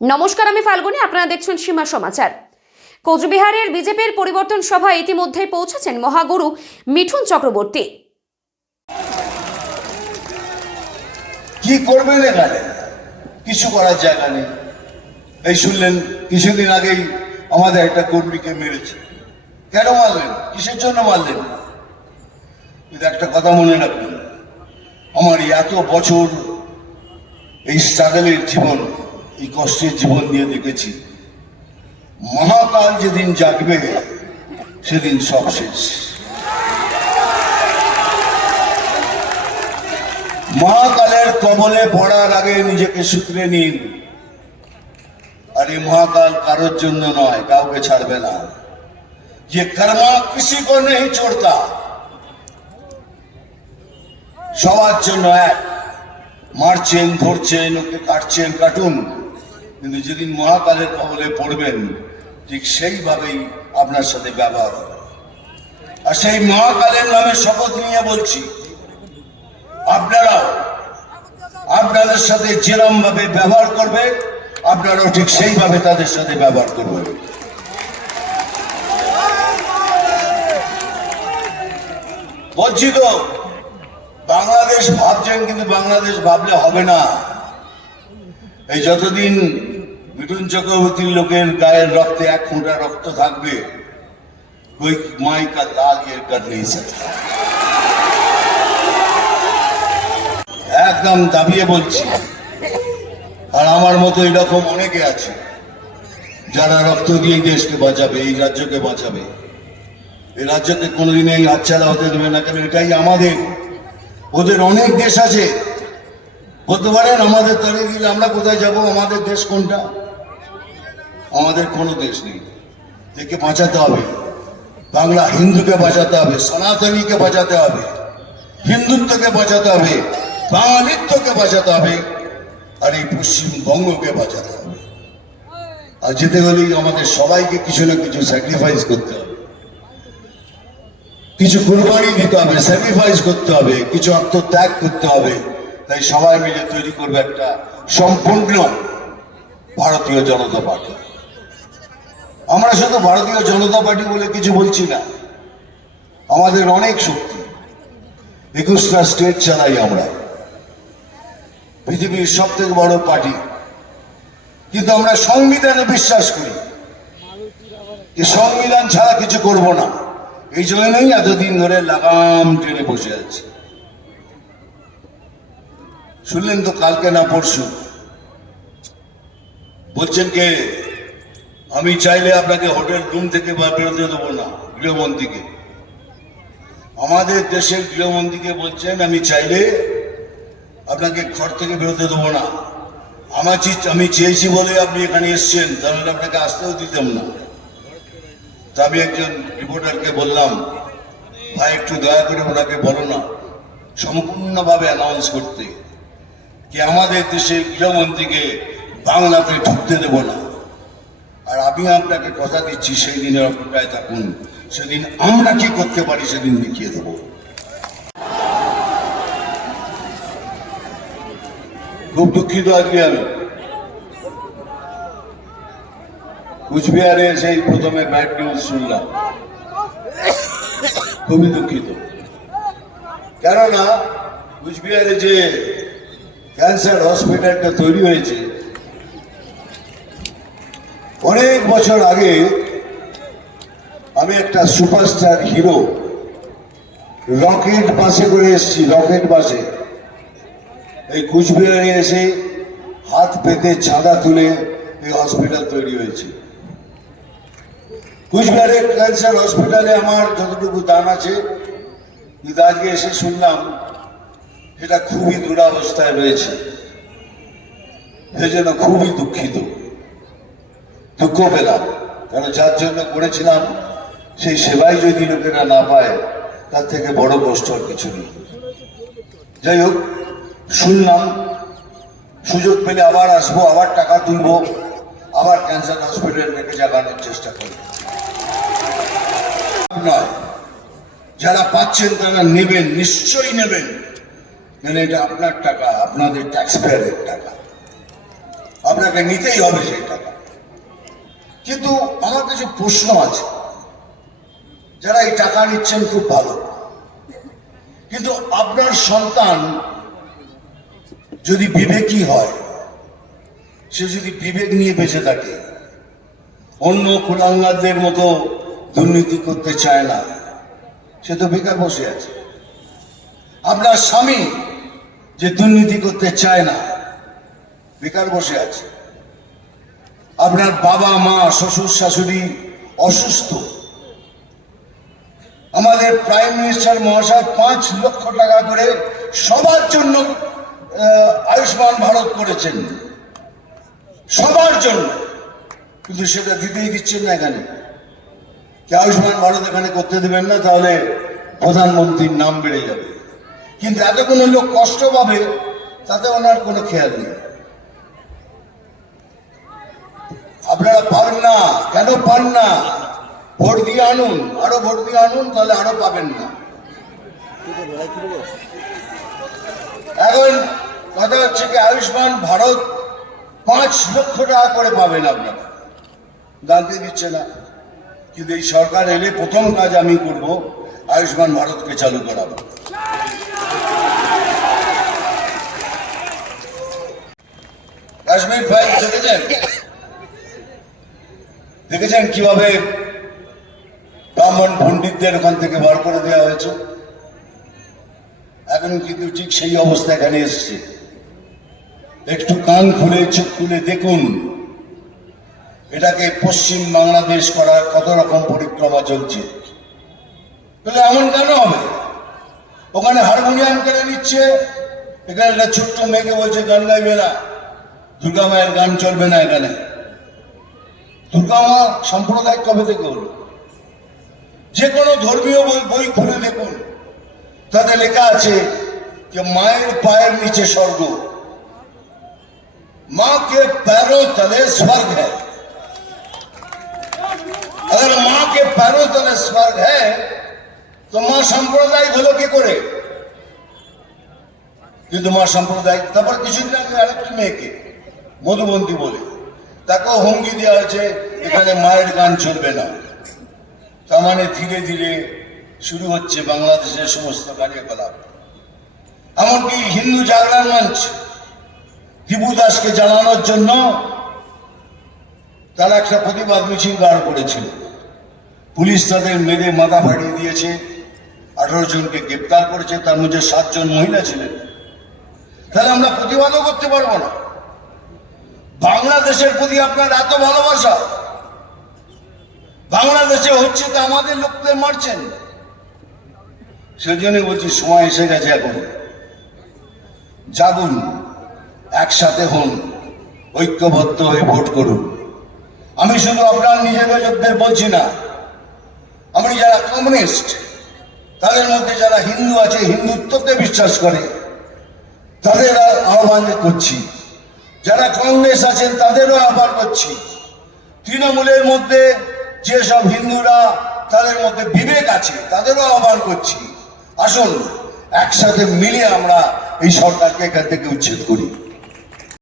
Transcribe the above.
নমস্কার, আমি ফাল্গুনী। আপনারা দেখছেন সীমা সমাচার। কোচবিহারের বিজেপির পরিবর্তন সভায় ইতিমধ্যে পৌঁছেছেন মহাগুরু মিঠুন চক্রবর্তী। কি করবেন এখানে? কিছু করার জায়গা নেই। এই শুনলেন কিছুদিন আগেই আমাদের একটা কর্মীকে মেরেছে। কেন মারলেন? কিসের জন্য মারলেন? কিন্তু একটা কথা মনে রাখবেন, আমার এত বছর এই স্ট্রাগলের জীবন, এই কষ্টের জীবন দিয়ে দেখেছি, মহাকাল যেদিন জাগবে সেদিন সব শেষ। মহাকালের কবলে পড়ার আগে নিজেকে শুধরে নিন। আর এই মহাকাল কারোর জন্য নয়, কাউকে ছাড়বে না। যে কর্মা কিসি কো নেই ছোড়তা, সবার জন্য এক। মারছেন, ধরছেন, ওকে কাটছেন, কাটুন, কিন্তু যেদিন মহাকালের কবলে পড়বেন ঠিক সেইভাবেই আপনার সাথে ব্যবহার হবে। আর সেই মহাকালের নামে শপথ নিয়ে বলছি, আপনারাও আপনাদের সাথে যেরকম ভাবে ব্যবহার করবে, আপনারাও ঠিক সেইভাবে তাদের সাথে ব্যবহার করবেন। বলছি তো, বাংলাদেশ ভাবছেন, কিন্তু বাংলাদেশ ভাবলে হবে না। এই যতদিন মিঠুন চক্রবর্তীর লোকের গায়ের রক্তে এক ফোঁটা রক্ত থাকবে, कोई माई का दाग ये कर नहीं सकता। একদম দাবিয়ে বলছি। আর আমার মতো এরকম অনেকে আছে যারা রক্ত দিয়ে দেশকে বাঁচাবে, এই রাজ্যকে বাঁচাবে। এই রাজ্যকে কোনোদিন এই হাতছাড়া হতে দেবে না, কেন এটাই আমাদের। ওদের অনেক দেশ আছে, বলতে পারেন আমাদের তাড়িয়ে দিলে আমরা কোথায় যাব? আমাদের দেশ কোনটা? আমাদের কোনো দেশ নেই। একে বাঁচাতে হবে। বাংলা হিন্দুকে বাঁচাতে হবে, সনাতনীকে বাঁচাতে হবে, হিন্দুত্বকে বাঁচাতে হবে, বাঙালিত্বকে বাঁচাতে হবে, আর এই পশ্চিমবঙ্গকে বাঁচাতে হবে। আর যেতে গেলেই আমাদের সবাইকে কিছু না কিছু স্যাক্রিফাইস করতে হবে, কিছু কুরবানি দিতে হবে, স্যাক্রিফাইস করতে হবে, কিছু আত্মত্যাগ করতে হবে। তাই সবাই মিলে তৈরি করবে একটা সম্পূর্ণ ভারতীয় জনতা পার্টি। আমরা শুধু ভারতীয় জনতা পার্টি বলে কিছু বলছি না, আমাদের অনেক শক্তি। 21টা স্টেট চালাই আমরা, পৃথিবীর সব থেকে বড় পার্টি। কিন্তু আমরা সংবিধানে বিশ্বাস করি, যে সংবিধান ছাড়া কিছু করব না। এই জন্যই এতদিন ধরে লাগাম টেনে বসে আছে। শুনলেন তো কালকে না পরশু বলছেন কে, আমি চাইলে আপনাকে হোটেল রুম থেকে বেরোতে দেবো না। গৃহমন্ত্রীকে, আমাদের দেশের গৃহমন্ত্রীকে বলছেন আমি চাইলে আপনাকে ঘর থেকে বেরোতে দেবো না। আমি চেয়েছি বলে আপনি এখানে এসছেন, তাহলে আপনাকে আসতেও দিতাম না। তা আমি একজন রিপোর্টারকে বললাম, ভাই একটু দয়া করে ওনাকে বলো না সম্পূর্ণভাবে অ্যানাউন্স করতে, কি আমাদের দেশের গৃহমন্ত্রীকে বাংলাতে ঢুকতে দেব না। আর আমি আপনাকে কথা দিচ্ছি, সেই দিনের অপেক্ষায় থাকুন। সেদিন আমরা কি করতে পারি সেদিন দেখিয়ে দেব। খুব দুঃখিত আজকে আমি কুচবিহারে সেই প্রথমে ব্যাড নিউজ শুনলাম। খুবই দুঃখিত, কেননা কুচবিহারে যে ক্যান্সার হসপিটালটা তৈরি হয়েছে, অনেক বছর আগে আমি একটা সুপারস্টার হিরো রকেট বাসে করে এসেছি। রকেট বাসে এই কুচবিহারে এসে হাত পেতে চাঁদা তুলে এই হসপিটাল তৈরি হয়েছে। কুচবিহারের ক্যান্সার হসপিটালে আমার যতটুকু দান আছে, কিন্তু আজকে এসে শুনলাম এটা খুবই দুরবস্থায় রয়েছে। সেই জন্য খুবই দুঃখিত, দুঃখ পেলাম। কারণ যার জন্য করেছিলাম সেই সেবাই যদি লোকেরা না পায়, তার থেকে বড় কষ্ট আর কিছু নেই। যাই হোক, শুনলাম, সুযোগ পেলে আবার আসবো, আবার টাকা তুলবো, আবার ক্যান্সার হসপিটালটাকে জাগানোর চেষ্টা করব। নয়, যারা পাচ্ছেন তারা নেবেন, নিশ্চয়ই নেবেন, কারণ এটা আপনার টাকা, আপনাদের ট্যাক্স পেয়ারের টাকা। আপনাকে নিতেই হবে সেই টাকা। কিন্তু আমার কিছু প্রশ্ন আছে। যারা এই টাকা নিচ্ছেন খুব ভালো, কিন্তু আপনার সন্তান যদি বিবেকী হয়, সে যদি বিবেক নিয়ে বেঁচে থাকে, অন্য কুলাঙ্গারদের মতো দুর্নীতি করতে চায় না, সে তো বেকার বসে আছে। আপনার স্বামী যে দুর্নীতি করতে চায় না, বেকার বসে আছে। আপনার বাবা মা শ্বশুর শাশুড়ি অসুস্থ, আমাদের প্রাইম মিনিস্টার মহাশয় 5 লক্ষ টাকা করে সবার জন্য আয়ুষ্মান ভারত করেছেন, সবার জন্য, কিন্তু সেটা দিতেই দিচ্ছেন না। এখানে কি আয়ুষ্মান ভারত এখানে করতে দেবেন না? তাহলে প্রধানমন্ত্রীর নাম বেড়ে যাবে। কিন্তু এত কোনো লোক কষ্ট পাবে, তাতে ওনার কোনো খেয়াল নেই। আপনারা পাবেন না, কেন পান না? ভোট দিয়ে আনুন, আরো ভোট দিয়ে আনুন, তাহলে আরো পাবেন না। এখন কথা হচ্ছে কি, আয়ুষ্মান ভারত 5 লক্ষ টাকা করে পাবেন আপনারা, জানতে দিচ্ছে না। কিন্তু এই সরকার এলে প্রথম কাজ আমি করব, আয়ুষ্মান ভারতকে চালু করাবো। কাশ্মীর ফাইল দেখেছেন কিভাবে ব্রাহ্মণ পণ্ডিতদের ওখান থেকে বার করে দেওয়া হয়েছে? এখন কিন্তু ঠিক সেই অবস্থা এখানে এসছে। একটু কান খুলে চোখ খুলে দেখুন, এটাকে পশ্চিম বাংলাদেশ করার কত রকম পরিক্রমা চলছে। তাহলে এমন কেন হবে? ওখানে হারমোনিয়াম কেড়ে নিচ্ছে, এখানে একটা ছোট্ট মেয়েকে বলছে গান গাইবে না, দুর্গা মায়ের গান চলবে না এখানে। দুর্গা মা সম্প্রদায় কবে থেকে হলো? যে কোনো ধর্মীয় বই খুলে দেখুন, তাতে লেখা আছে যে মায়ের পায়ের নিচে স্বর্গ, मां के पैरों तले स्वर्ग है। अगर मां के पैरों तले स्वर्ग है तो मां सांप्रदायिक হলো কি করে? কিন্তু মা সাম্প্রদায়িক। তারপর কিছুদিন আগে আরেকটি মেয়েকে মধুবন্তী বলে, তাকেও হুমকি দেওয়া হয়েছে এখানে মায়ের গান চলবে না। তার মানে ধীরে ধীরে শুরু হচ্ছে বাংলাদেশের সমস্ত কার্যকলাপ। এমনকি হিন্দু জাগরণ মঞ্চ দীপু দাসকে জানানোর জন্য তারা একটা প্রতিবাদ মিছিল বার করেছিল। পুলিশ তাদের মেরে মাথা ফাটিয়ে দিয়েছে, 18 জনকে গ্রেপ্তার করেছে, তার মধ্যে 7 জন মহিলা ছিলেন। তাহলে আমরা প্রতিবাদও করতে পারবো না? বাংলাদেশের প্রতি আপনার এত ভালোবাসা, বাংলাদেশে হচ্ছে তো আমাদের লোকদের মারছেন। সেজন্য বলছি সময় এসে গেছে, এখন জাগুন, একসাথে হন, ঐক্যবদ্ধ হয়ে ভোট করুন। আমি শুধু আপনার নিজেদের লোকদের বলছি না, আমি যারা কমিউনিস্ট, তাদের মধ্যে যারা হিন্দু আছে, হিন্দুত্বকে বিশ্বাস করে, তাদের আহ্বান করছি। যারা কংগ্রেস আছেন তাদেরও আহ্বান করছি। তৃণমূলের মধ্যে যেসব হিন্দুরা, তাদের মধ্যে বিবেক আছে, তাদেরও আহ্বান করছি, আসুন একসাথে মিলে আমরা এই সরকারকে এখান থেকে উচ্ছেদ করি।